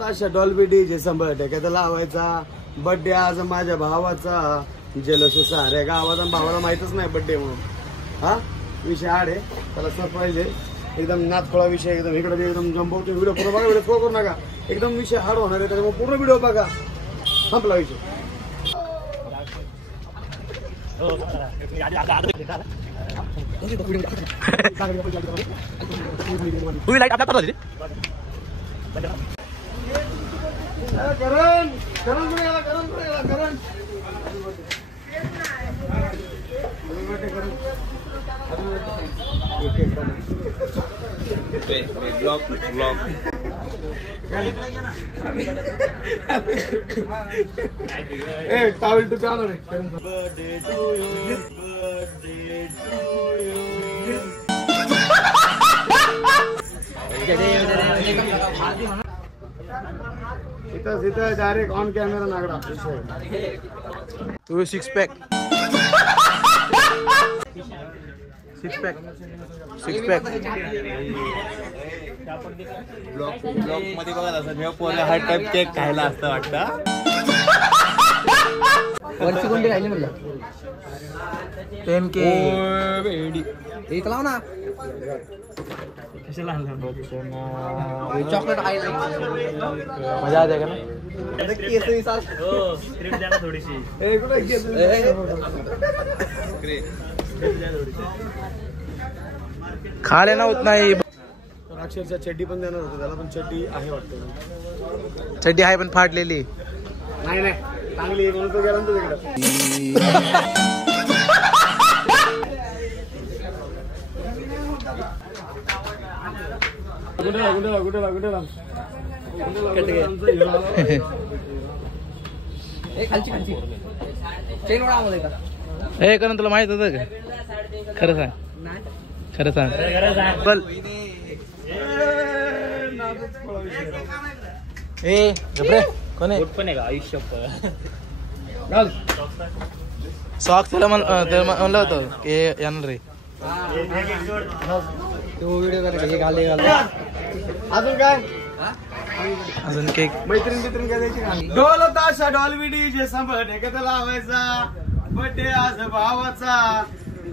ताशा Dolby DJ 100 टक्के लावायचा. बर्थडे आज माझ्या भावाचा, जलसो साऱ्या गावाचा. भावाला माहितच नाही बर्थडे म्हणून. हा विषय आड आहे, त्याला सरप्राईज आहे. एकदम नाथखोळा विषय, एकदम इकडे एकदम जंबवतो. व्हिडिओ पूर्ण बघा, व्हिडिओ थोडं करू नका. एकदम विषय हार्ड होणार आहे, त्याच्यामुळे पूर्ण व्हिडिओ बघा. संपला विषय. करण करण करण करण ब्लॉग ब्लॉग टावेल टू चालू रे. Birthday to you, birthday to you. इथं डायरेक्ट ऑन कॅमेरा नागडा. तू 6 पॅक 6 पॅक ब्लॉग मध्ये बघा असं मी पोरला हा टाइप केक खायला असतं वाटतं. वरची कोणती राहिली म्हणलं 10K एक लाव ना. चॉकलेट आहे मजा आते का ना. थोडीशी खा लेना उतना ही. अक्षरशः चड्डी पण देणार होतं त्याला, पण चड्डी आहे वाटतं. चड्डी आहे पण फाटलेली नाही नाही चांगली म्हणून तो गेला ना तिकडे. हे करण तुला माहित होतं का? खरं सांग, खरं सांग. बोल. ए गप्रे कोण आहे? पण आहे का आयुष्य सॉक्स त्याला म्हणलं होतं की येणार रे. तो व्हिडिओ अजून काय? अजून केक मैत्रीण बित्रीण काय द्यायची का? ढोल ताशा डॉल्बी डीजे 100 टक्के लावायचा. बर्थडे आज भावाचा,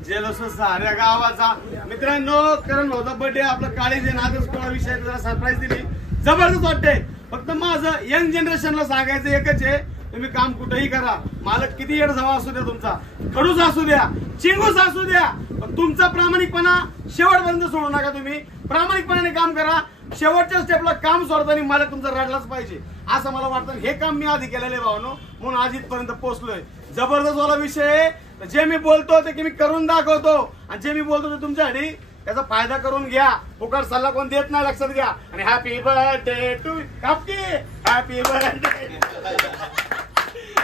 जलसो साऱ्या गावाचा. मित्रांनो करण भाऊचा बर्थडे आपला काळीज आहे. नादच कोणा विषय जरा सरप्राईज दिली, जबरदस्त वाटतंय. फक्त माझं यंग जनरेशनला सांगायचं एकच आहे, तुम्ही काम कुठेही करा, मालक किती येड जमा असू द्या, तुमचा खडूस असू द्या, चिंगूस असू द्या, पण तुमचा प्रामाणिकपणा शेवटपर्यंत सोडू नका. तुम्ही प्रामाणिकपणाने काम करा. शेवटच्या स्टेपला काम सोडताना मालक तुमचा रडलाच पाहिजे असं मला वाटतं. हे काम मी आधी केलेलं आहे भावनो, म्हणून आज इथपर्यंत पोहोचलोय. जबरदस्त वाला विषय आहे. जे मी बोलतो ते की मी करून दाखवतो, आणि जे मी बोलतो ते तुमच्यासाठी त्याचा फायदा करून घ्या. फुकट सल्ला कोण देत नाही, लक्षात घ्या. आणि हॅपी बर्थडे टू कापकी, happy birthday,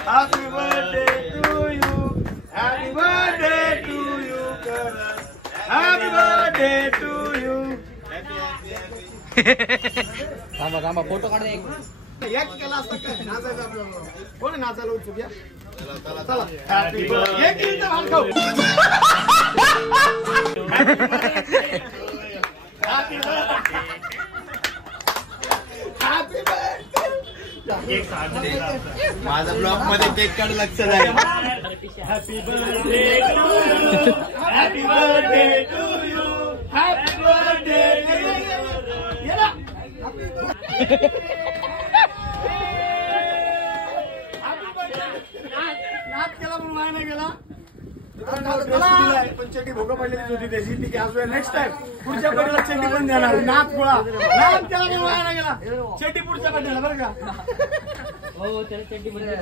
happy birthday to you, happy birthday to you Karan, happy birthday to you. थांबा थांबा फोटो काढ. एक केला असता काय नाचायचं आपल्याला. कोण नाचायला उत्सुक या? चला हॅपी बर्थडे. एक केलं तर भाल खाऊ. Happy birthday, happy birthday. माझा ब्लॉग मध्ये केक काढ, लक्ष द्या. Happy birthday to you, happy birthday to you, happy birthday to you. नाच केला म्हणून नाही नाही गेला. पण चड्डी भोग पडलेली होती त्याची, ती गॅस नेक्स्ट टाइम पुढच्या बड्डेला चड्डी पण देणार. नाच गोळा नाच केला म्हणून नाही नाही गेला. चड्डी पुढच्या बड्डेला बरं का. हो त्याला चड्डी म्हणजे